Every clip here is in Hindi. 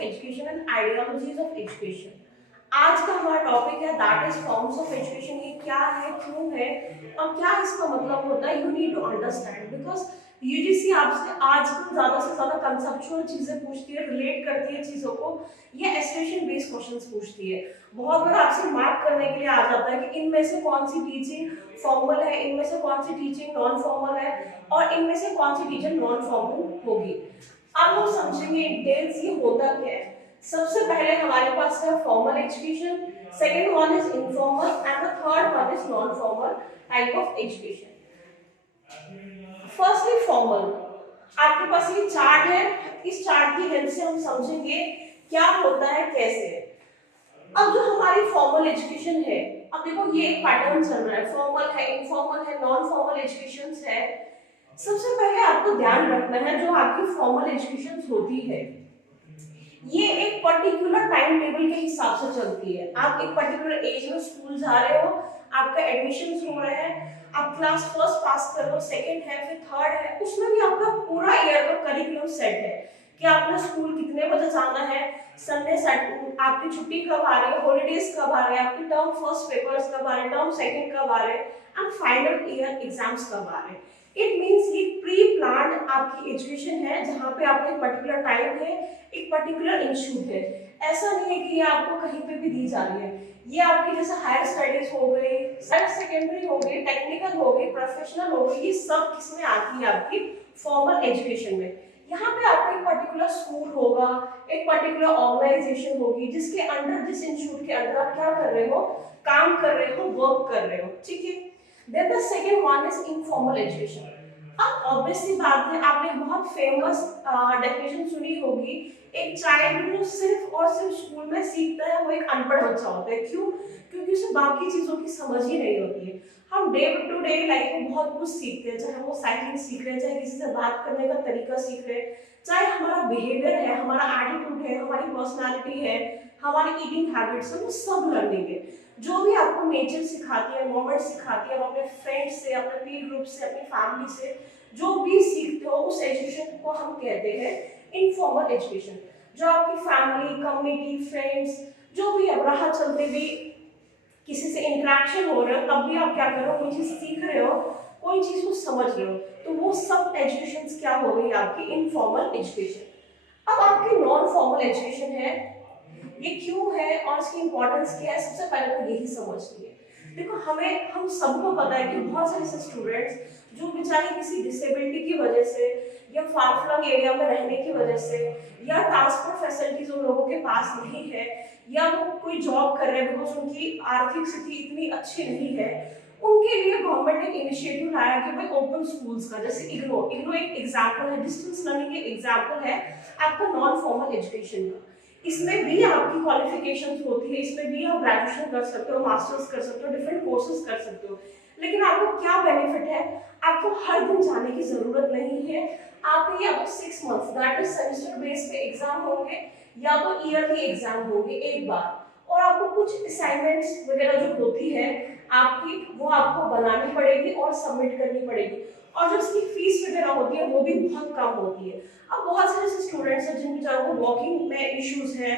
Education and ideologies of education. आज का हमारा टॉपिक है that is forms of education. ये क्या है, क्यों है और क्या इसका मतलब होता है, you need to understand. Because UGC आपसे आजकल ज्यादा से ज्यादा कंसेप्चुअल चीजें पूछती है, रिलेट करती है चीजों को, ये एस्ट्रेशन बेस्ड क्वेश्चंस पूछती है। बहुत बार आपसे मार्क करने के लिए आ जाता है कि इनमें से कौन सी टीचिंग फॉर्मल है, इनमें से कौन सी टीचिंग नॉन फॉर्मल है और इनमें से कौन सी टीचिंग नॉन फॉर्मल होगी। अब हम समझेंगे डिटेल्स ये होता क्या है। सबसे पहले हमारे पास है formal education, second one is informal and the third one is non formal type of education. Firstly formal, आपके पास ये चार्ट है, इस चार्ट की हेल्प से हम समझेंगे क्या होता है, कैसे है। अब जो हमारी फॉर्मल एजुकेशन है, अब देखो ये एक पैटर्न चल रहा है, फॉर्मल है, इनफॉर्मल है, नॉन फॉर्मल एजुकेशन है। सबसे पहले आपको ध्यान रखना है जो आपकी फॉर्मल एजुकेशन होती है ये एक पर्टिकुलर टाइम टेबल के हिसाब से चलती है। आप एक पर्टिकुलर एज में स्कूल जा रहे हो, आपका एडमिशन हो रहे हैं, आप क्लास फर्स्ट पास कर रहे हो, सेकंड है, फिर थर्ड है, उसमें भी आपका पूरा ईयर का करिकुलम सेट है कि आपने स्कूल कितने बजे जाना है, संडे आपकी छुट्टी कब आ रही है, हॉलीडेज कब आ रहे हैं, आपके टर्म फर्स्ट पेपर्स कब आ रहे हैं, टर्म सेकंड कब आ रहे हैं एंड फाइनल ईयर एग्जाम्स कब आ रहे हैं। इट मींस ये प्री प्लान्ड आपकी एजुकेशन है जहां पे आपको एक पर्टिकुलर टाइम है, एक पर्टिकुलर इंस्टीट्यूट है। ऐसा नहीं है कि ये आपको कहीं पे भी दी जा रही है। ये आपकी जैसे हायर स्टडीज हो गई, हायर सेकेंडरी हो गई, टेक्निकल हो गई, प्रोफेशनल हो गई, ये सब किसमें आती है, आपकी फॉर्मल एजुकेशन में। यहाँ पे आपको एक पर्टिकुलर स्कूल होगा, एक पर्टिकुलर ऑर्गेनाइजेशन होगी जिसके अंडर, जिस इंस्टीट्यूट के अंदर आप क्या कर रहे हो, काम कर रहे हो, वर्क कर रहे हो, ठीक है। Then the second one is informal education. अब ऑब्वियसली बात है, आपने बहुत फेमस डेफिनेशन सुनी होगी, एक चाइल्ड जो सिर्फ और सिर्फ स्कूल में सीखता है वो एक अनपढ़ बच्चा होता है। क्यों? क्योंकि उसे बाकी चीजों की समझ ही नहीं होती है। हम डे टू डे लाइफ में बहुत कुछ सीखते हैं, चाहे वो साइकिलिंग सीख रहे हैं, चाहे किसी से बात करने का तरीका सीख रहे हैं, चाहे हमारा बिहेवियर है, हमारा एटीट्यूड है, हमारी पर्सनालिटी है, हमारी ईटिंग हैबिट्स है, वो सब लर्निंग है। जो भी आपको नेचर सिखाती है, मोमेंट सिखाती है, आप अपने फ्रेंड्स से, अपने पीर ग्रुप से, अपनी फैमिली से जो भी सीखते हो उस एजुकेशन को हम कहते हैं इनफॉर्मल एजुकेशन। जो आपकी फैमिली, कम्युनिटी, फ्रेंड्स, जो भी अब राह चलते भी किसी से इंटरेक्शन हो रहे हो, तब भी आप क्या कर रहे हो, कोई चीज सीख रहे हो, कोई चीज को समझ रहे हो, तो वो सब एजुकेशन क्या हो गई आपकी इनफॉर्मल एजुकेशन। अब आपकी नॉन फॉर्मल एजुकेशन है, ये क्यों है और इसकी इंपॉर्टेंस क्या है, सबसे पहले तो यही समझनी है। देखो हम सबको पता है कि बहुत सारे ऐसे स्टूडेंट्स जो बेचारे किसी डिसेबिलिटी की वजह से या फार फ्लंग एरिया में रहने की वजह से या ट्रांसपोर्ट फैसिलिटीज उन लोगों के पास नहीं है या वो कोई जॉब कर रहे हैं बिकॉज उनकी आर्थिक स्थिति इतनी अच्छी नहीं है, उनके लिए गवर्नमेंट ने इनिशिएटिव लाया कि भाई ओपन स्कूल्स का, जैसे इग्नो एक एग्जाम्पल है, डिस्टेंस लर्निंग एक एग्जाम्पल है आपका नॉन फॉर्मल एजुकेशन का। इसमें भी आपकी क्वालिफिकेशंस होती है, इसमें भी आप ग्रेजुएशन कर सकते हो, मास्टर्स कर सकते हो, डिफरेंट कोर्सेज कर सकते हो। लेकिन आपको क्या बेनिफिट है, आपको हर दिन जाने की जरूरत नहीं है। आपके या तो 6 months that is semester base पे एग्जाम होंगे या तो ईयरली एग्जाम होंगे एक बार, और आपको कुछ असाइनमेंट्स वगैरह जो होती है आपकी, वो आपको बनानी पड़ेगी और सबमिट करनी पड़ेगी, और जो उसकी फीस वगैरह होती है वो भी बहुत कम होती है। अब बहुत सारे ऐसे स्टूडेंट्स हैं जिन बेचारों को वॉकिंग में इश्यूज है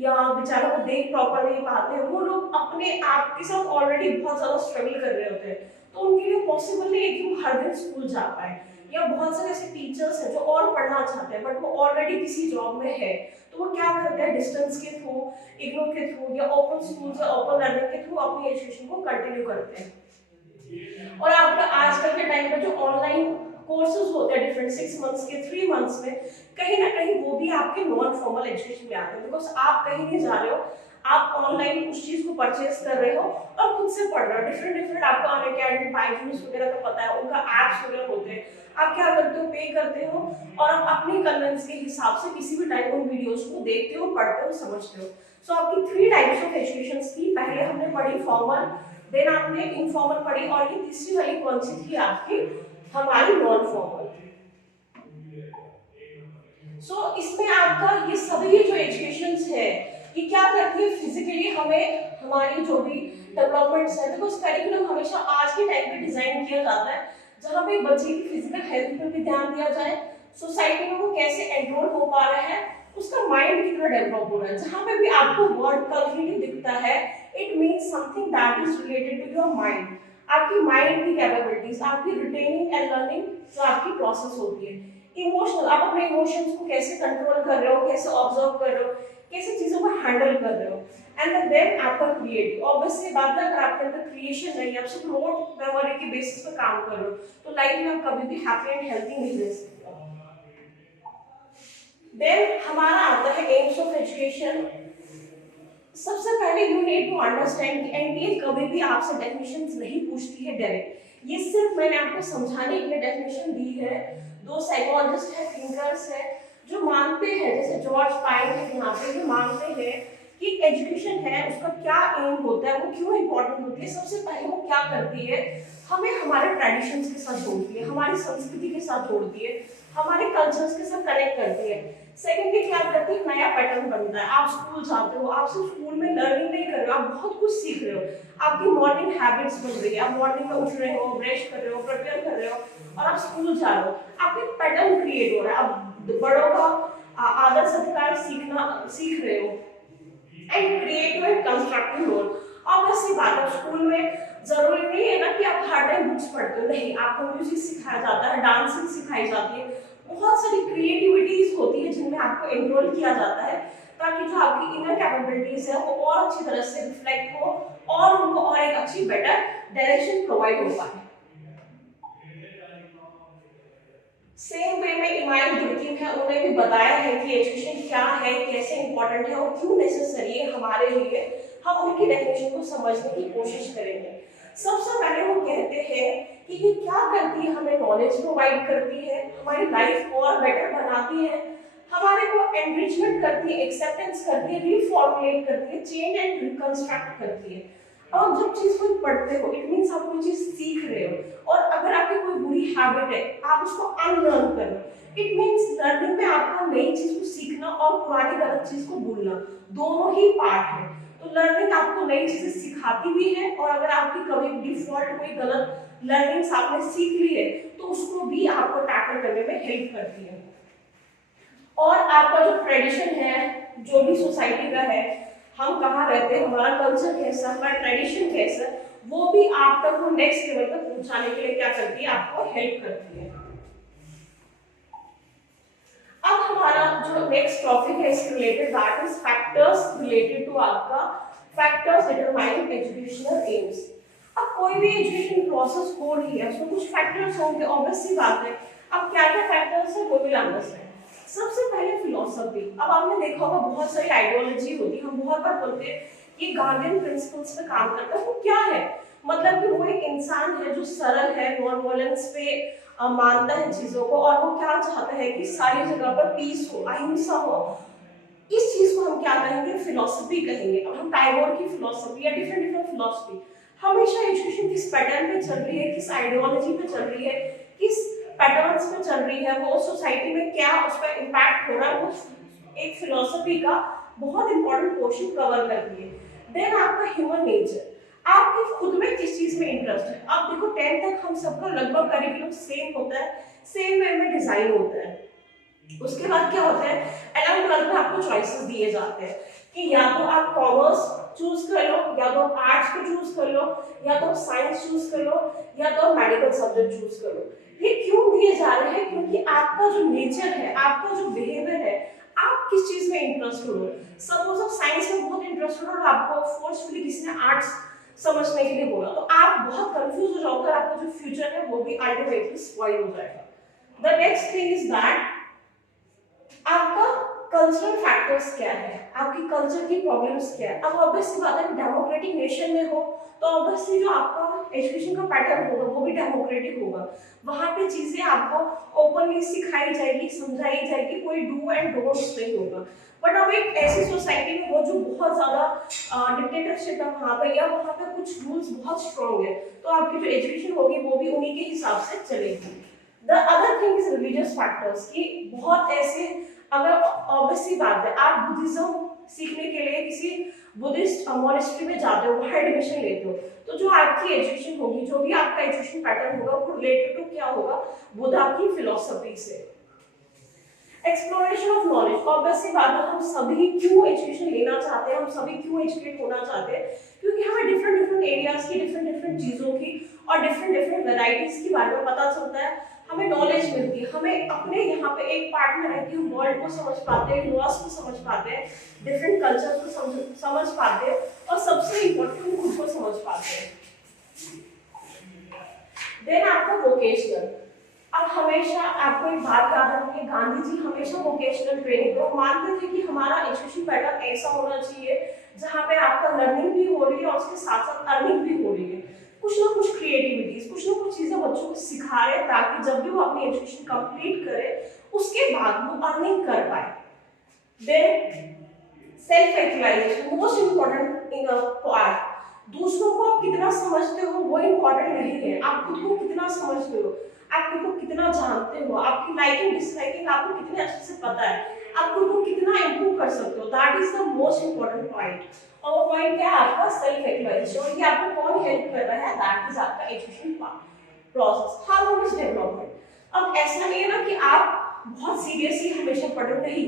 या बेचारों को देख प्रॉपर नहीं पाते हैं, वो लोग अपने आप के साथ ऑलरेडी बहुत ज्यादा स्ट्रगल कर रहे होते हैं, तो उनके लिए पॉसिबल नहीं है कि वो हर दिन स्कूल जा पाए। या बहुत सारे ऐसे टीचर्स हैं जो और पढ़ना चाहते हैं बट वो ऑलरेडी किसी जॉब में है, तो वो क्या करते हैं, डिस्टेंस के थ्रू, इग्नो के थ्रू या ओपन स्कूल या ओपन लर्निंग के थ्रू अपनी एजुकेशन को कंटिन्यू करते हैं। और आपका आजकल के टाइम में जो ऑनलाइन कोर्सेज होते हैं डिफरेंट 6 मंथ्स के, 3 मंथ्स में, कहीं ना कहीं वो भी आपके नॉन फॉर्मल एजुकेशन में आते हैं, बिकॉज आप कहीं नहीं जा रहे हो, आप ऑनलाइन उस चीज को परचेज कर रहे हो और खुद से पढ़ रहे हो। डिफरेंट आपको अनअकैडमी, बायजूस वगैरह का पता है, उनका एप्स वगैरह होते हैं, आप क्या करते हो, पे करते हो और आप अपने कन्वेंस के हिसाब से किसी भी टाइप उन वीडियोस को देखते हो, पढ़ते हो, समझते हो। सो आपकी 3 टाइप्स ऑफ एजुकेशन थी, पहले हमने पढ़ी फॉर्मल, देन आपने इनफॉर्मल पढ़ी, और ये तीसरी वाली कौन सी थी आपकी, हमारी नॉन फॉर्मल। सो इसमें आपका ये सभी जो एजुकेशंस है ये क्या करती है, फिजिकली हमें हमारी जो भी डेवलपमेंट्स है, देखो करिकुलम हमेशा आज के टाइम पे डिजाइन किया जाता है जहाँ पे बच्चे की फिजिकल हेल्थ पर भी ध्यान दिया जाए, सोसाइटी में वो कैसे एनरोल हो पा रहे हैं उसका माइंड कितना डेवलप हो रहा है। जहां पे भी आपको वर्ड कल्चरली दिखता है, it means something that is related to your mind. आपकी माइंड की कैपेबिलिटीज, आपकी रिटेनिंग एंड लर्निंग जो आपकी प्रोसेस होती है। इमोशनल, आप अपने इमोशंस को कैसे कंट्रोल कर रहे हो, कैसे ऑब्जर्व कर रहे हो, कैसे चीजों को हैंडल कर रहे हो। एंड देन आपका क्रिएटिव, ऑब्वियसली बात है, अगर आपके अंदर क्रिएशन नहीं है, आप सिर्फ रोट मेमोरी के बेसिस पर काम कर रहे हो, तो लाइफ में आप कभी भी हैप्पी एंड हेल्थी नहीं रह सकते। देन हमारा आता है एम्स ऑफ एजुकेशन। सबसे पहले you need to understand, NDA कभी भी आपसे डेफिनेशंस नहीं पूछती है डायरेक्ट, ये सिर्फ मैंने आपको समझाने के लिए डेफिनेशन दी है। दो साइकोलॉजिस्ट है, थिंकर्स है, जो मानते हैं, जैसे जॉर्ज पाइन है, यहाँ पे जो मानते हैं कि एजुकेशन है उसका क्या एम होता है, वो क्यों इंपॉर्टेंट होती है। सबसे पहले वो क्या करती है, हमें हमारे ट्रेडिशंस के साथ जोड़ती है, हमारी संस्कृति के साथ जोड़ती है, हमारे कल्चर्स के साथ कनेक्ट करती है। सेकेंडली क्या करती है, नया पैटर्न बनता है। आप स्कूल जाते हो, आप सिर्फ स्कूल में लर्निंग नहीं कर रहे हो, आप बहुत कुछ सीख रहे हो। आपकी मॉर्निंग हैबिट्स बन रही है, आप मॉर्निंग में उठ रहे हो, ब्रश कर रहे हो, प्रिपेयर कर रहे हो और आप स्कूल जा रहे हो। आपके पैटर्न क्रिएट हो रहा है, आप बड़ों का आदर सत्कार सीख रहे हो and creative and constructive role. Obviously बात है, स्कूल में जरूरी नहीं है ना कि आप हर टाइम बुक्स पढ़ते हो, नहीं, आपको म्यूजिक सिखाया जाता है, डांसिंग सिखाई जाती है, बहुत सारी क्रिएटिविटीज होती है जिनमें आपको एनरोल किया जाता है, ताकि जो आपकी इनर कैपेबिलिटीज है वो और अच्छी तरह से रिफ्लेक्ट हो और उनको और एक अच्छी बेटर डायरेक्शन प्रोवाइड हो पाए। सेम वे में इमाइल दुर्किम है, उन्होंने भी बताया है कि एजुकेशन क्या है, कैसे इंपॉर्टेंट है और क्यों नेसेसरी है हमारे लिए। हम उनकी डेफिनेशन को समझने की कोशिश करेंगे। सबसे पहले वो कहते हैं कि ये क्या करती है, हमें नॉलेज प्रोवाइड करती है, हमारी लाइफ और बेटर बनाती है, हमारे को एनरिचमेंट करती है, एक्सेप्टेंस करती है, रिफॉर्मुलेट करती है, चेंज एंड रिकंस्ट्रक्ट करती है। अब जब चीज कोई पढ़ते हो, इट मींस आप कोई चीज सीख रहे हो, और अगर आपकी कोई बुरी हैबिट है आप उसको अनलर्न कर रहे हो। इट मींस लर्निंग में आपका नई चीज को सीखना और पुरानी गलत चीज को भूलना, दोनों ही पार्ट है। तो लर्निंग आपको नई चीजें सिखाती भी है, और अगर आपकी कभी डिफॉल्ट कोई गलत लर्निंग्स आपने सीख ली है तो उसको भी आपको टैकल करने में हेल्प करती है। और आपका जो ट्रेडिशन है, जो भी सोसाइटी का है, हम कहाँ रहते हैं, हमारा कल्चर कैसा, हमारा ट्रेडिशन कैसा, वो भी आप तक वो नेक्स्ट लेवल तक पहुंचाने के लिए क्या करती है, आपको हेल्प करती है। अब हमारा जो नेक्स्ट टॉपिक है इससे related, that is factors related to आपका फैक्टर्स डिटरमाइन एजुकेशनल एम्स। अब कोई भी एजुकेशन प्रोसेस हो रही है, उसमें कुछ फैक्टर्स होंगे, ऑब्वियस सी बात है। अब क्या क्या फैक्टर्स है वो भी अंडरस्टैंड। सबसे पहले फिलॉसफी। अब आपने देखा होगा बहुत सारी आइडियोलॉजी होती है, हम बहुत बार बोलते हैं कि गार्डियन प्रिंसिपल्स पे काम करता है। वो क्या है, मतलब कि वो एक इंसान है जो सरल है, नॉन वायलेंस पे मानता है चीजों को, और वो क्या चाहता है कि सारी जगह पर पीस हो, अहिंसा हो। इस चीज को हम क्या कहेंगे, फिलॉसफी कहेंगे। अब हम टैगोर की फिलॉसफी या डिफरेंट फिलॉसफी, हमेशा एजुकेशन किस पैटर्न पे चल रही है, किस आइडियोलॉजी पे चल रही है, किस पैटर्न्स पे चल रही है, वो सोसाइटी में क्या उस पर इम्पैक्ट हो रहा है, वो एक फिलॉसफी का बहुत इंपॉर्टेंट पोर्शन कवर करती है। देन आपका ह्यूमन नेचर, आपके खुद में किस चीज में इंटरेस्ट है। आप देखो 10th तक हम सबका लगभग करिकुलम सेम होता है, सेम वे में डिजाइन होता है। उसके बाद क्या होता है, 11th 12th में आपको चॉइसेस दिए जाते हैं कि या तो आप कॉमर्स चूज कर लो, या तो आर्ट्स को चूज कर लो, या तो साइंस चूज कर लो, या तो मेडिकल सब्जेक्ट चूज कर लो। ये क्यों दिए जा रहे हैं, क्योंकि आपका जो नेचर है, आपका जो बिहेवियर है, आप किस चीज में इंटरेस्टेड हो। सपोज आप साइंस में बहुत इंटरेस्टेड हो और आपको फोर्सफुली किसी ने आर्ट्स समझने के लिए बोला, तो आप बहुत कंफ्यूज हो जाओगे, आपका जो फ्यूचर है वो भी अल्टीमेटली स्पॉइल हो जाएगा। The next thing is that आपका कल्चरल फैक्टर्स क्या है, आपकी कल्चर की प्रॉब्लम्स क्या है। अब ऑब्वियसली बात है, डेमोक्रेटिक नेशन में हो तो ऑब्वियसली जो आपका एजुकेशन का पैटर्न होगा वो भी डेमोक्रेटिक होगा। वहाँ पे चीजें आपको ओपनली सिखाई जाएगी, समझाई जाएगी, कोई डू एंड डोंट्स नहीं होगा। बट अब एक ऐसी सोसाइटी में हो जो बहुत ज्यादा डिक्टेटरशिप है वहाँ पे, या वहाँ पे कुछ रूल्स बहुत स्ट्रॉन्ग है, तो आपकी जो एजुकेशन होगी वो भी उन्हीं के हिसाब से चलेगी। The other thing is religious factors, की बहुत ऐसे, अगर ऑब्वियसली बात है आप बुद्धिज्म सीखने के लिए किसी बुद्धिस्ट मॉनेस्ट्री में जाते हो, वहाँ एडमिशन लेते हो, तो जो आपकी एजुकेशन होगी, जो भी आपका एजुकेशन पैटर्न होगा वो रिलेटेड टू क्या होगा, बुद्धा की फिलॉसफी से। एक्सप्लोरेशन ऑफ नॉलेज, ऑब्वियस सी बात है, हम सभी क्यों एजुकेशन लेना चाहते हैं, हम सभी क्यों एजुकेट होना चाहते हैं, क्योंकि हमें डिफरेंट डिफरेंट एरियाज की, डिफरेंट डिफरेंट चीज़ों की और डिफरेंट डिफरेंट वेराइटीज के बारे में पता चलता है, हमें नॉलेज मिलती है, हमें अपने यहाँ पे एक पार्ट में रह के हम वर्ल्ड को समझ पाते हैं, लॉस को समझ पाते हैं, डिफरेंट कल्चर को समझ पाते हैं, और सबसे इम्पोर्टेंट हम खुद को समझ पाते हैं। देन आपका वोकेशनल, अब हमेशा आपको एक बात याद रखिए, गांधी जी हमेशा वोकेशनल ट्रेनिंग को मानते थे कि हमारा एजुकेशन पैटर्न ऐसा होना चाहिए जहाँ पे आपका लर्निंग भी हो रही है और उसके साथ साथ अर्निंग भी हो रही है, कुछ ना कुछ क्रिएटिविटीज, कुछ ना कुछ चीजें बच्चों को सिखा रहे हैं ताकि जब भी वो अपनी एजुकेशन कंप्लीट करे उसके बाद वो अर्निंग कर पाए। Then self actualisation, most important in a part, दूसरों को आप कितना समझते हो वो इम्पोर्टेंट नहीं है, आप खुद को कितना समझते हो, आप खुद को कितना जानते हो, आपकी लाइकिंग डिसलाइकिंग आपको कितने अच्छे से पता है, आप खुद को कितना इंप्रूव कर सकते हो, that is the most important point. और वो पॉइंट क्या है आपका सेल्फ एक्चुअलाइजेशन, और ये आपको कौन हेल्प कर रहा है, दैट इज आपका एजुकेशन प्रोसेस, हार्मोनियस डेवलपमेंट। अब ऐसा नहीं है ना कि आप बहुत सीरियसली हमेशा पढ़ो, नहीं,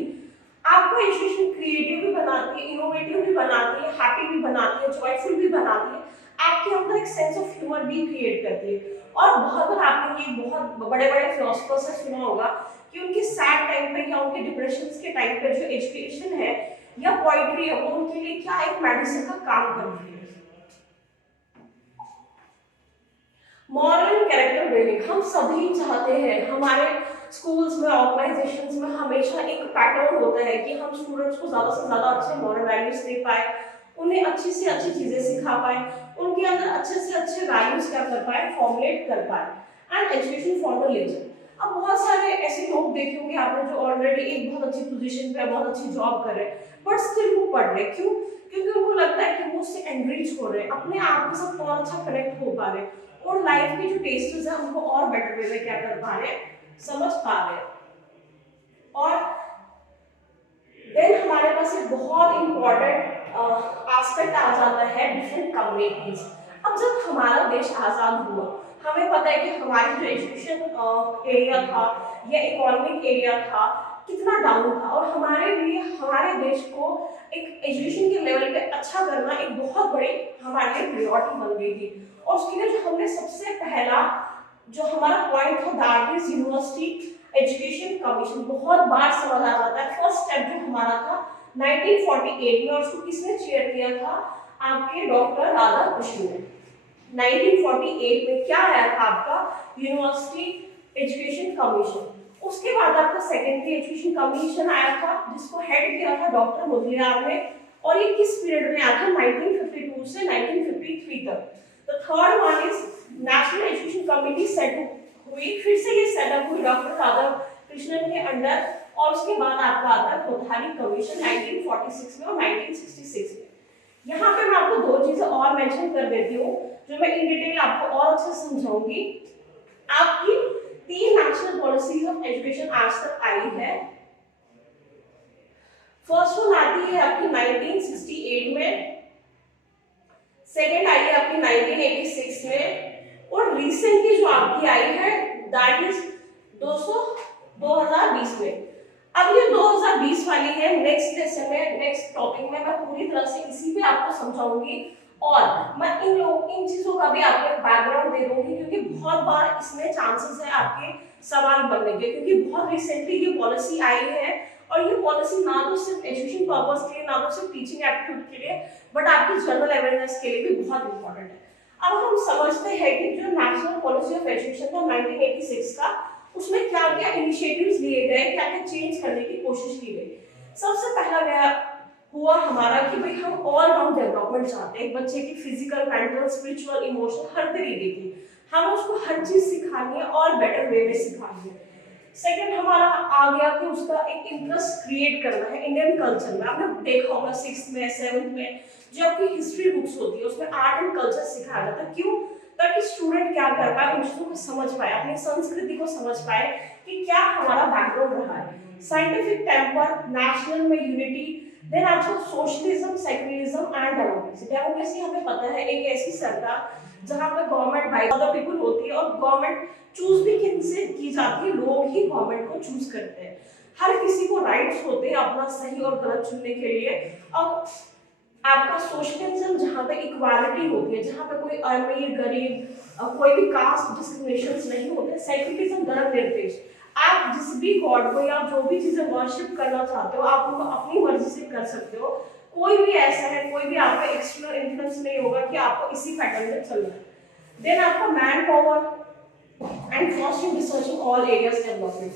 आपको एजुकेशन क्रिएटिव भी बनाती है, इनोवेटिव भी बनाती है, हैप्पी भी बनाती है, जॉयफुल भी बनाती है, आपके अंदर एक सेंस ऑफ ह्यूमर भी क्रिएट करती है। और बहुत बार आपने ये बहुत बड़े बड़े फिलोसफर से सुना होगा कि उनके सैड टाइम पे या उनके डिप्रेशन के टाइम पे जो एजुकेशन है या पोइट्री है वो उनके लिए क्या एक मेडिसिन का काम करती है। मॉरल एंड कैरेक्टर बिल्डिंग, हम सभी चाहते हैं, हमारे स्कूल्स में, ऑर्गेनाइजेशंस में हमेशा एक पैटर्न होता है कि हम स्टूडेंट्स को ज्यादा से ज्यादा अच्छे मॉरल वैल्यूज दे पाए, उन्हें अच्छी से अच्छी चीजें सिखा पाए, उनके अंदर अच्छे से अच्छे वैल्यूज क्या कर पाए, फॉर्मुलेट कर पाए, एंड एजुकेशन फॉर द लिजन। अब बहुत सारे ऐसे लोग देखे होंगे आपने जो ऑलरेडी एक बहुत अच्छी पोजीशन पे, बहुत अच्छी जॉब कर रहे हैं, बट स्टिल वो पढ़ रहे, क्यों? क्योंकि उनको लगता है कि वो उससे एनरिच हो रहे हैं, अपने आप के साथ और अच्छा कनेक्ट हो पा रहे हैं, और लाइफ के जो टेस्ट्स है उनको और बेटर वे में क्या कर पा रहे हैं, समझ पा रहे हैं। और देन हमारे पास एक बहुत इंपॉर्टेंट एस्पेक्ट आ जाता है डिफरेंट कम्युनिटीज। अब जब हमारा देश आजाद हुआ, हमें पता है कि हमारी जो एजुकेशन एरिया था या इकोनॉमिक एरिया था कितना डाउन था, और हमारे लिए हमारे देश को एक एजुकेशन के लेवल पे अच्छा करना एक बहुत बड़ी हमारे लिए प्रायोरिटी बन गई थी। और उसके लिए जो हमने सबसे पहला जो हमारा पॉइंट था, that is university education commission. बहुत बार समझ आ जाता है, फर्स्ट स्टेप जो हमारा था 1948 में, और उसको किसने चेयर किया था, आपके डॉक्टर राधाकृष्णन ने। 1948 में क्या आया था आपका, यूनिवर्सिटी एजुकेशन कमीशन। उसके बाद आपका सेकेंडरी एजुकेशन कमीशन आया था जिसको हेड किया था डॉक्टर मुदलियार ने, और ये किस पीरियड में आया था, 1952 से 1953 तक। The third one is national education committee set हुई, फिर से ये सेटअप हुई डॉक्टर राधाकृष्णन के अंडर, और उसके बाद आपका आता है कोठारी कमीशन 1946 में और 1966 में। यहाँ पे मैं आपको दो चीजें और मेंशन कर देती हूँ जो मैं इन डिटेल आपको और अच्छे से समझाऊंगी। आपकी 3 नेशनल पॉलिसीज ऑफ एजुकेशन आज तक आई है। फर्स्ट वन आती है आपकी 1968 में, सेकेंड आई है आपकी 1986 में, और रिसेंटली जो आपकी आई है दैट इज 2020 में। अब ये 2020 वाली है, नेक्स्ट लेसन में, नेक्स्ट टॉपिक में मैं पूरी तरह से इसी पे आपको समझाऊंगी, और मैं इन चीजों का भी आपको एक बैकग्राउंड दे दूंगी, क्योंकि बहुत बार इसमें चांसेस है आपके सवाल बनने के, क्योंकि बहुत रिसेंटली ये पॉलिसी आई है, और ये पॉलिसी ना तो सिर्फ एजुकेशन पर्पस के लिए, ना तो सिर्फ टीचिंग एप्टीट्यूड के लिए, बट आपकी जनरल अवेयरनेस के लिए भी बहुत इंपॉर्टेंट है। अब हम समझते हैं कि जो नेशनल पॉलिसी ऑफ एजुकेशन था 1986 का, उसमें क्या क्या इनिशिएटिव्स लिए गए, क्या क्या चेंज करने की कोशिश की गई। सबसे पहला गया हुआ हमारा कि भाई हम ऑल राउंड डेवलपमेंट चाहते हैं, बच्चे की फिजिकल, मेंटल, स्पिरिचुअल, इमोशनल हर तरीके की, हमें उसको हर चीज सिखानी है और बेटर वे में सिखानी है। सेकंड हमारा आ गया कि उसका एक इंटरेस्ट क्रिएट करना है इंडियन कल्चर में। आपने देखा होगा 6th में 7th में जो आपकी हिस्ट्री बुक्स होती है उसमें आर्ट एंड कल्चर सिखाया जाता है, क्यों? ताकि स्टूडेंट क्या कर पाए, उन चीजों को समझ पाए, अपनी संस्कृति को समझ पाए कि क्या हमारा बैकग्राउंड रहा है। साइंटिफिक टेम्पर, नेशनल में यूनिटी, देन आपको socialism, secularism and democracy. Democracy हमें पता है एक ऐसी सरकार जहां पर गवर्नमेंट बाय अदर पीपल होती है, और गवर्नमेंट चूज भी किनसे की जाती है, लोग ही गवर्नमेंट को चूज करते हैं। हर किसी को राइट्स होते हैं अपना सही और गलत चुनने के लिए। और आपका सोशलिज्म जहाँ पे इक्वालिटी होती है, जहाँ पे कोई अमीर गरीब कोई भी कास्ट डिस्क्रिमिनेशन नहीं होते, सेक्युलरिज्म धर्मनिरपेक्ष, आप जिस भी गॉड को या जो भी चीजें वर्शिप करना चाहते हो आप उनको अपनी मर्जी से कर सकते हो। कोई भी ऐसा है, कोई भी आपका एक्सटर्नल इन्फ्लुएंस नहीं होगा कि आपको इसी पैटर्न में चलना है। देन आपका man power and fostering research in all areas development.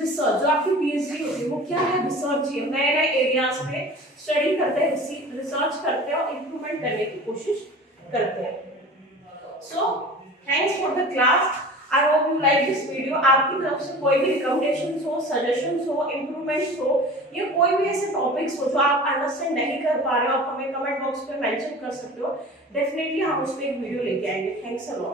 Research जो आपकी पीएचडी होती है वो क्या है, रिसर्च ही नए नए एरियाज पे स्टडी करते हैं, रिसर्च करते हैं और इम्प्रूवमेंट करने की कोशिश करते हैं। So thanks for the class, I hope you like this video. आपकी तरफ से कोई भी रिकमेंडेशंस हो, सजेशंस हो, इम्प्रूवमेंट्स हो या कोई भी ऐसे टॉपिक्स हो जो आप अंडरस्टैंड नहीं कर पा रहे हो, आप हमें कमेंट बॉक्स पे मेंशन कर सकते हो। डेफिनेटली हम उस पर एक वीडियो लेके आएंगे। Thanks a lot.